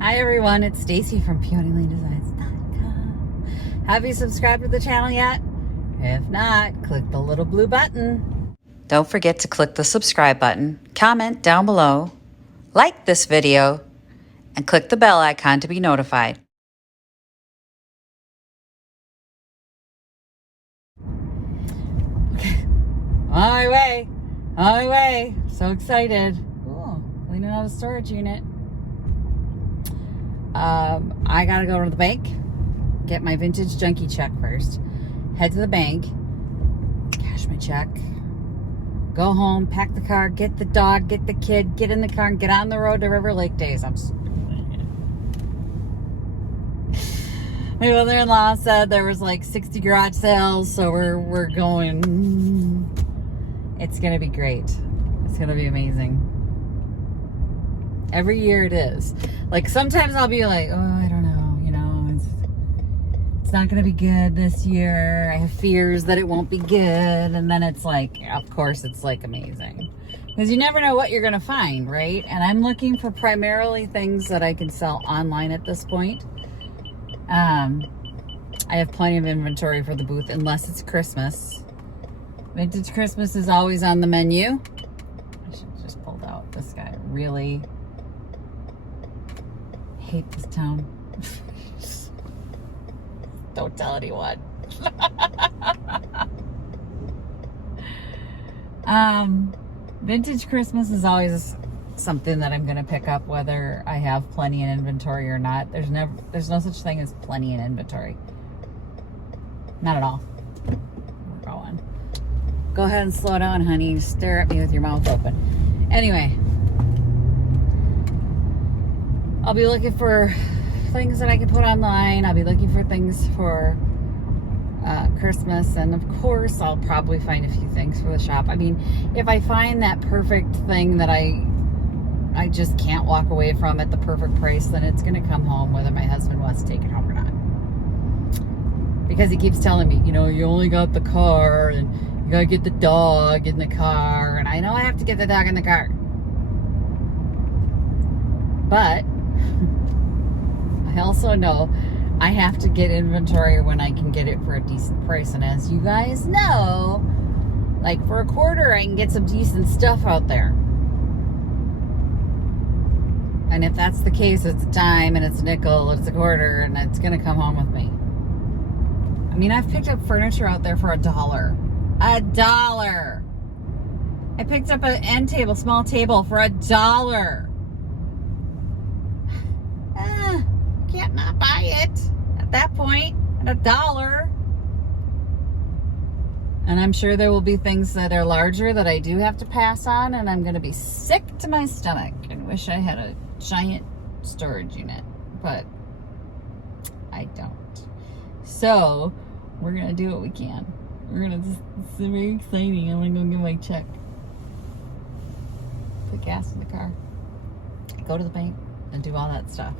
Hi everyone, it's Stacy from PeonyLaneDesigns.com. Have you subscribed to the channel yet? If not, click the little blue button. Don't forget to click the subscribe button, comment down below, like this video, and click the bell icon to be notified. Okay, on my way. So excited. Ooh, cleaning out a storage unit. I gotta go to the bank, get my vintage junkie check first, head to the bank, cash my check, go home, pack the car, get the dog, get the kid, get in the car, and get on the road to River Lake Days. My mother-in-law said there was like 60 garage sales, so we're going. It's gonna be great. It's gonna be amazing. Every year it is. Like sometimes I'll be like, oh, I don't know, it's not gonna be good this year. I have fears that it won't be good, and then it's like, of course, it's like amazing because you never know what you're gonna find, right? And I'm looking for primarily things that I can sell online at this point. I have plenty of inventory for the booth unless it's Christmas. Vintage Christmas is always on the menu. I should have just pulled out. This guy really hate this town. Don't tell anyone. Vintage Christmas is always something that I'm going to pick up whether I have plenty in inventory or not. There's no such thing as plenty in inventory. Not at all. We're going. Go ahead and slow down, honey. Stare at me with your mouth open. Anyway, I'll be looking for things that I can put online. I'll be looking for things for Christmas. And of course, I'll probably find a few things for the shop. I mean, if I find that perfect thing that I just can't walk away from at the perfect price, then it's going to come home whether my husband wants to take it home or not. Because he keeps telling me, you only got the car and you got to get the dog in the car. And I know I have to get the dog in the car. But I also know I have to get inventory when I can get it for a decent price. And as you guys know, like for $0.25, I can get some decent stuff out there. And if that's the case, it's a dime and it's a nickel, it's a quarter, and it's going to come home with me. I mean, I've picked up furniture out there for $1. $1. I picked up an end table, small table for $1. Can't not buy it at that point at $1. And I'm sure there will be things that are larger that I do have to pass on, and I'm going to be sick to my stomach and wish I had a giant storage unit, but I don't. So we're going to do what we can. It's very exciting. I'm going to go get my check. Put gas in the car. Go to the bank and do all that stuff.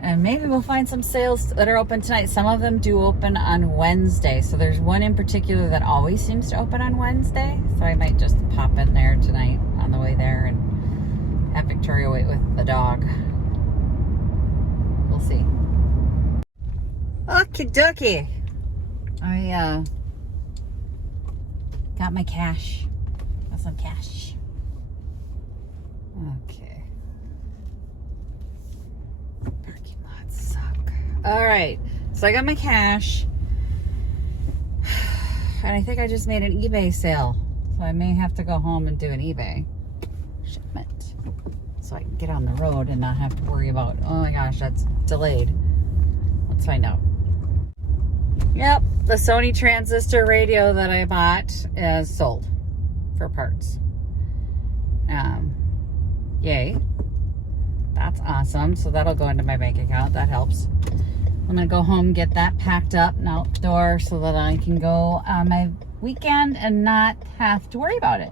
And maybe we'll find some sales that are open tonight. Some of them do open on Wednesday. So there's one in particular that always seems to open on Wednesday. So I might just pop in there tonight on the way there and have Victoria wait with the dog. We'll see. Okie dokie. I got my cash. Got some cash. Okay. Parking lots suck. Alright. So I got my cash. And I think I just made an eBay sale. So I may have to go home and do an eBay shipment. So I can get on the road and not have to worry about, oh my gosh, that's delayed. Let's find out. Yep, the Sony transistor radio that I bought is sold for parts. Yay. That's awesome. So that'll go into my bank account. That helps. I'm going to go home, get that packed up and out the door so that I can go on my weekend and not have to worry about it.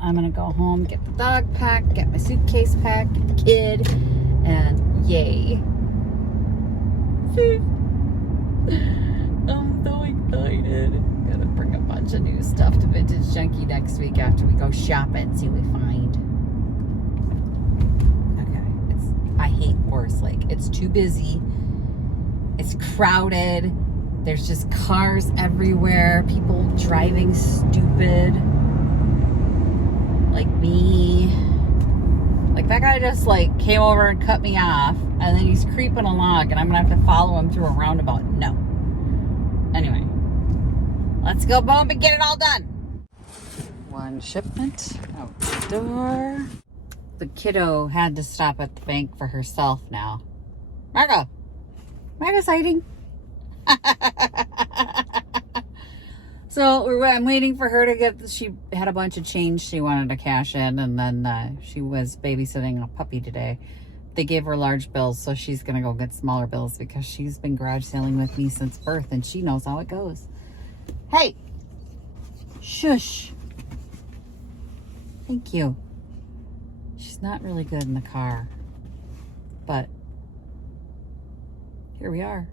I'm going to go home, get the dog packed, get my suitcase packed, get the kid, and yay. I'm so excited. Gotta bring a bunch of new stuff to Vintage Junkie next week after we go shopping, see what we find. I hate Forest Lake. It's too busy. It's crowded. There's just cars everywhere. People driving stupid. Like me. Like that guy just like came over and cut me off. And then he's creeping along and I'm going to have to follow him through a roundabout. No. Anyway. Let's go boom and get it all done. One shipment out the door. The kiddo had to stop at the bank for herself now. Margo, Margo's hiding. So I'm waiting for her to get, she had a bunch of change she wanted to cash in, and then she was babysitting a puppy today. They gave her large bills, so she's going to go get smaller bills because she's been garage sailing with me since birth and she knows how it goes. Hey, shush. Thank you. She's not really good in the car, but here we are.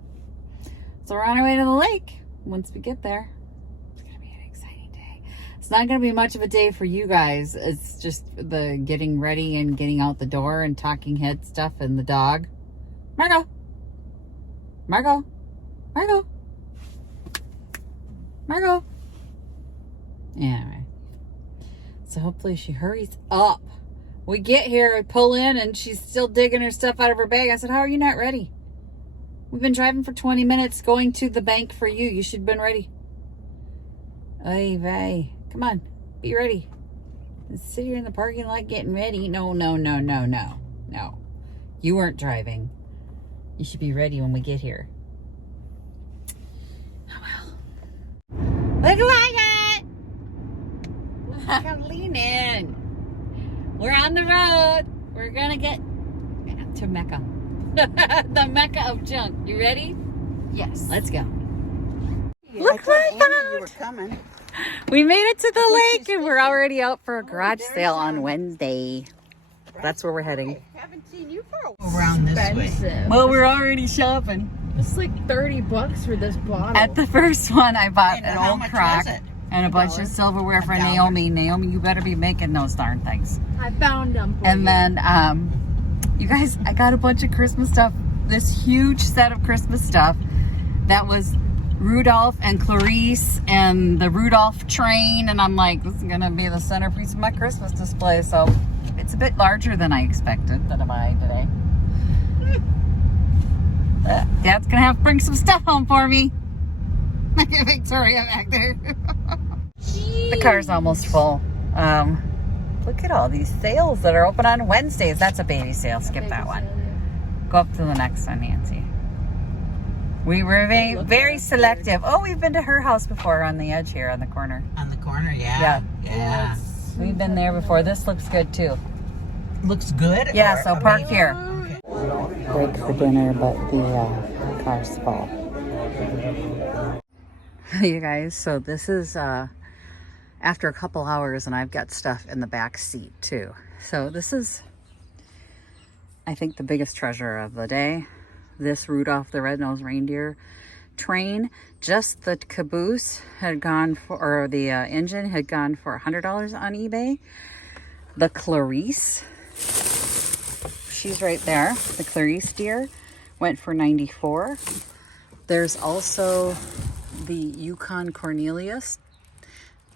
So we're on our way to the lake. Once we get there, it's going to be an exciting day. It's not going to be much of a day for you guys. It's just the getting ready and getting out the door and talking head stuff and the dog. Margo. Margo. Margo. Margo. Anyway. So hopefully she hurries up. We get here, we pull in, and she's still digging her stuff out of her bag. I said, how are you not ready? We've been driving for 20 minutes going to the bank for you. You should have been ready. Oy vey. Come on, be ready. And sit here in the parking lot getting ready. No. You weren't driving. You should be ready when we get here. Oh well. Look what I got! Come lean in. We're on the road. We're gonna get to Mecca. The Mecca of junk. You ready? Yes. Let's go. Look what I found. You were coming. We made it to the lake and we're already out for a garage sale on Wednesday. That's where we're heading. Haven't seen you for around this way. Well, we're already shopping. It's like $30 for this bottle. At the first one, I bought an how old much crock was it? and a bunch of silverware for $1. Naomi. Naomi, you better be making those darn things. I found them. And then, you guys, I got a bunch of Christmas stuff. This huge set of Christmas stuff that was Rudolph and Clarice and the Rudolph train. And I'm like, this is going to be the centerpiece of my Christmas display. So it's a bit larger than I expected to buy today. Dad's going to have to bring some stuff home for me. Victoria back there. The car's almost full. Look at all these sales that are open on Wednesdays. That's a baby sale. Skip that one. Go up to the next one, Nancy. We were very selective. Oh, we've been to her house before on the edge here on the corner. On the corner, yeah. Yeah. We've been there before. This looks good too. Looks good? Yeah, so park here. Okay. Break for dinner, but the car's full. You guys, so this is after a couple hours and I've got stuff in the back seat too. So this is, I think, the biggest treasure of the day. This Rudolph the Red-Nosed Reindeer train. Just the caboose had gone for, or the engine had gone for $100 on eBay. The Clarice, she's right there. The Clarice deer went for $94. There's also the Yukon Cornelius.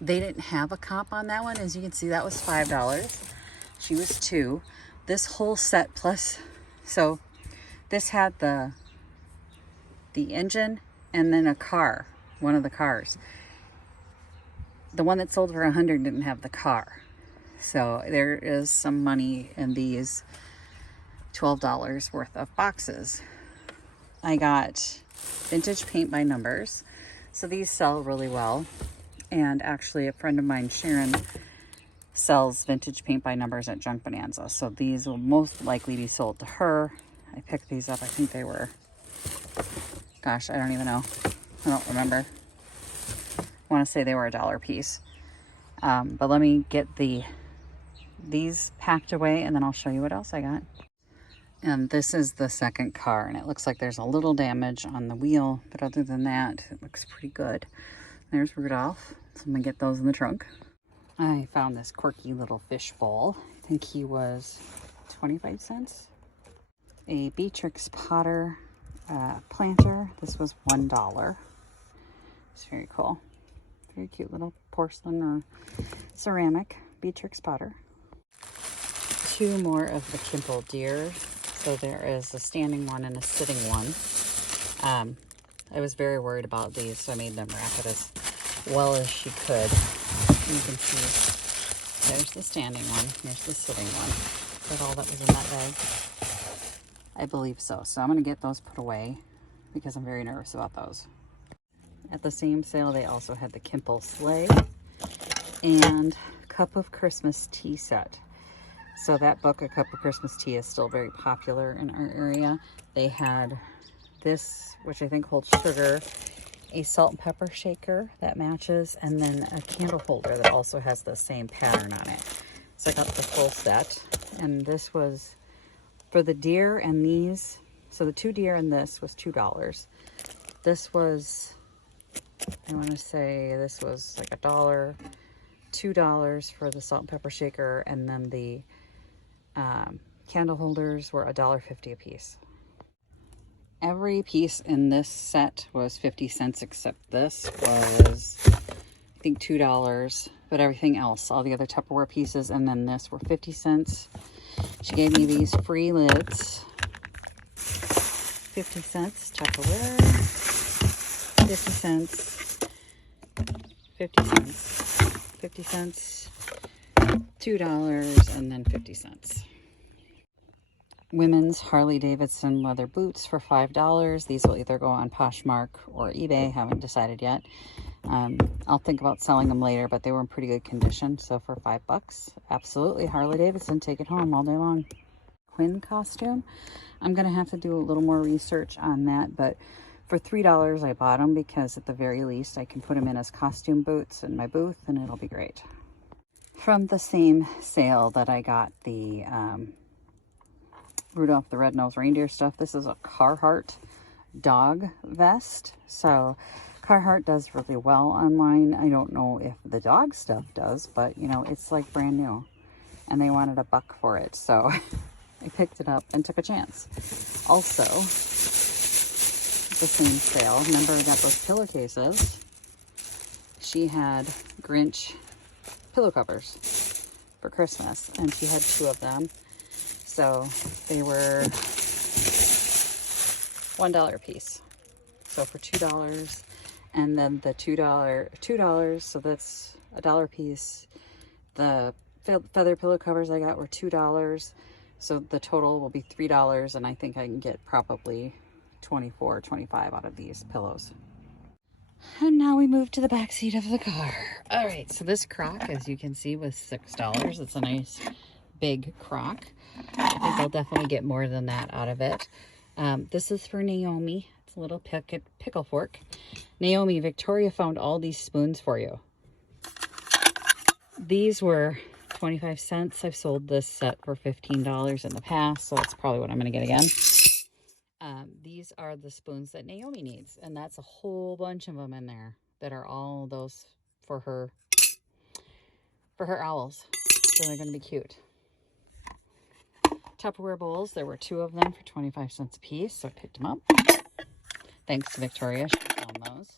They didn't have a comp on that one. As you can see, that was $5. She was $2. This whole set plus, so this had the engine and then a car, one of the cars. The one that sold for $100 didn't have the car. So there is some money in these $12 worth of boxes. I got vintage paint by numbers. So these sell really well. And actually a friend of mine, Sharon, sells vintage paint by numbers at Junk Bonanza. So these will most likely be sold to her. I picked these up. I think they were, gosh, I don't even know. I don't remember. I want to say they were $1 a piece. But let me get these packed away and then I'll show you what else I got. And this is the second car and it looks like there's a little damage on the wheel, but other than that, it looks pretty good. There's Rudolph. So I'm gonna get those in the trunk. I found this quirky little fish bowl. I think he was 25 cents. a Beatrix Potter planter. This was $1. It's very cool. Very cute little porcelain or ceramic Beatrix Potter. 2 more of the Kimple deer. So there is a standing one and a sitting one. I was very worried about these, so I made them wrap it as well as she could. You can see there's the standing one, here's the sitting one. Is that all that was in that bag? I believe so. So I'm going to get those put away because I'm very nervous about those. At the same sale, they also had the Kimple sleigh and Cup of Christmas tea set. So that book, A Cup of Christmas Tea, is still very popular in our area. They had this, which I think holds sugar, a salt and pepper shaker that matches, and then a candle holder that also has the same pattern on it. So I got the full set, and this was for the deer and these. So the 2 deer and this was $2. This was, I want to say this was like $1, $2 for the salt and pepper shaker, and then the candle holders were $1.50 a piece. Every piece in this set was 50 cents except this was, I think, $2. But everything else, all the other Tupperware pieces and then this were 50 cents. She gave me these free lids. 50 cents Tupperware. 50 cents. 50 cents. 50 cents. $2 and then 50 cents. Women's Harley Davidson leather boots for $5. These will either go on Poshmark or eBay. Haven't decided yet. I'll think about selling them later, but they were in pretty good condition. So for $5, absolutely Harley Davidson, take it home all day long. Quinn costume. I'm going to have to do a little more research on that, but for $3 I bought them because at the very least I can put them in as costume boots in my booth and it'll be great. From the same sale that I got the Rudolph the Red-Nosed Reindeer stuff. This is a Carhartt dog vest. So Carhartt does really well online. I don't know if the dog stuff does, but you know, it's like brand new. And they wanted $1 for it. So I picked it up and took a chance. Also, the same sale. Remember I got those pillowcases? She had Grinch pillow covers for Christmas and she had 2 of them. So they were $1 a piece. So for $2, and then the $2, so that's $1 a piece. The feather pillow covers I got were $2. So the total will be $3, and I think I can get probably 24, 25 out of these pillows. And now we move to the back seat of the car. All right, so this crock, as you can see, was $6. It's a nice big crock. I think I'll definitely get more than that out of it. This is for Naomi. It's a little pickle fork. Naomi, Victoria found all these spoons for you. These were 25 cents. I've sold this set for $15 in the past, so that's probably what I'm going to get again. These are the spoons that Naomi needs, and that's a whole bunch of them in there that are all those for her owls. So they're going to be cute. Tupperware bowls, there were 2 of them for 25 cents a piece, so I picked them up. Thanks to Victoria, she found those.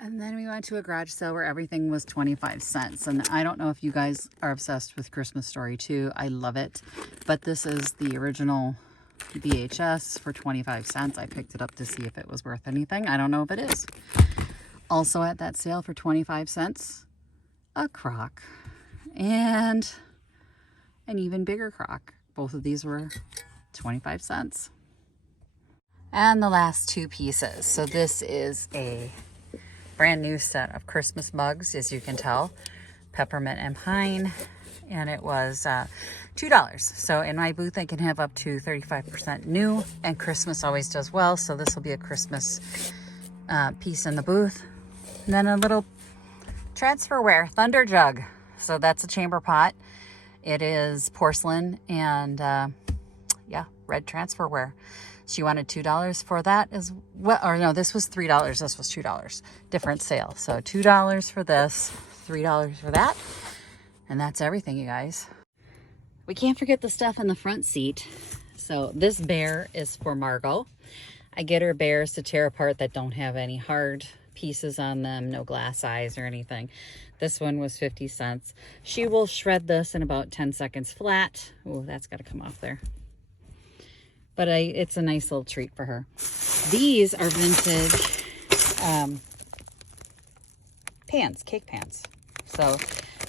And then we went to a garage sale where everything was 25 cents. And I don't know if you guys are obsessed with Christmas Story 2. I love it. But this is the original VHS for 25 cents. I picked it up to see if it was worth anything. I don't know if it is. Also at that sale for 25 cents, a crock. And an even bigger crock. Both of these were 25 cents. And the last 2 pieces. So this is a brand new set of Christmas mugs, as you can tell. Peppermint and pine. And it was $2. So in my booth, I can have up to 35% new. And Christmas always does well. So this will be a Christmas piece in the booth. And then a little transferware thunder jug. So that's a chamber pot. It is porcelain and yeah, red transferware. She wanted $2 for that as well. Or no, this was $3. This was $2. Different sale. So $2 for this, $3 for that. And that's everything, you guys. We can't forget the stuff in the front seat. So this bear is for Margot. I get her bears to tear apart that don't have any hard pieces on them, no glass eyes or anything. This one was 50 cents. She will shred this in about 10 seconds flat. Oh, that's got to come off there. But it's a nice little treat for her. These are vintage pans, cake pans. So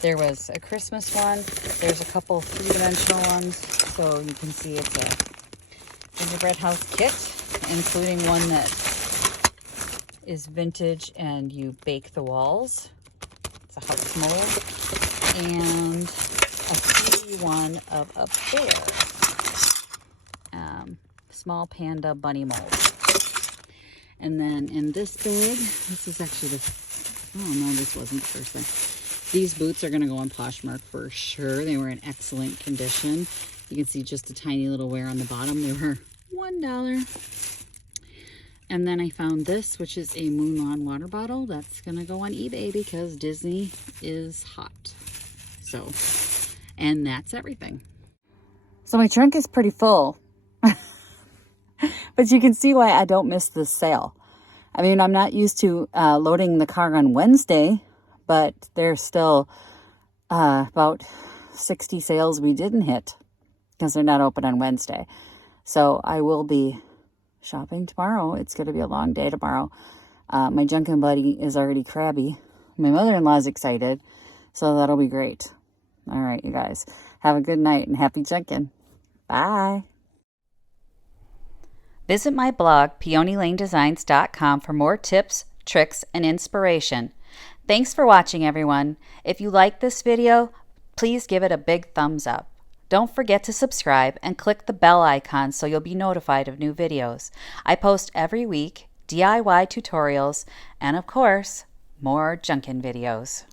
there was a Christmas one. There's a couple three-dimensional ones. So you can see it's a gingerbread house kit, including one that is vintage and you bake the walls. It's a house mold. And a 3D one of a bear. Small panda bunny mold. And then in this bag, this is actually the, oh no, this wasn't the first thing. These boots are going to go on Poshmark for sure. They were in excellent condition. You can see just a tiny little wear on the bottom. They were $1. And then I found this, which is a Moon Lawn water bottle. That's going to go on eBay because Disney is hot. So, and that's everything. So my trunk is pretty full. But you can see why I don't miss this sale. I mean, I'm not used to loading the car on Wednesday, but there's still about 60 sales we didn't hit because they're not open on Wednesday. So I will be shopping tomorrow. It's going to be a long day tomorrow. My junkin' buddy is already crabby. My mother-in-law's excited, so that'll be great. All right, you guys. Have a good night and happy junkin'. Bye. Visit my blog, peonylanedesigns.com, for more tips, tricks, and inspiration. Thanks for watching, everyone. If you like this video, please give it a big thumbs up. Don't forget to subscribe and click the bell icon so you'll be notified of new videos. I post every week DIY tutorials and, of course, more junkin' videos.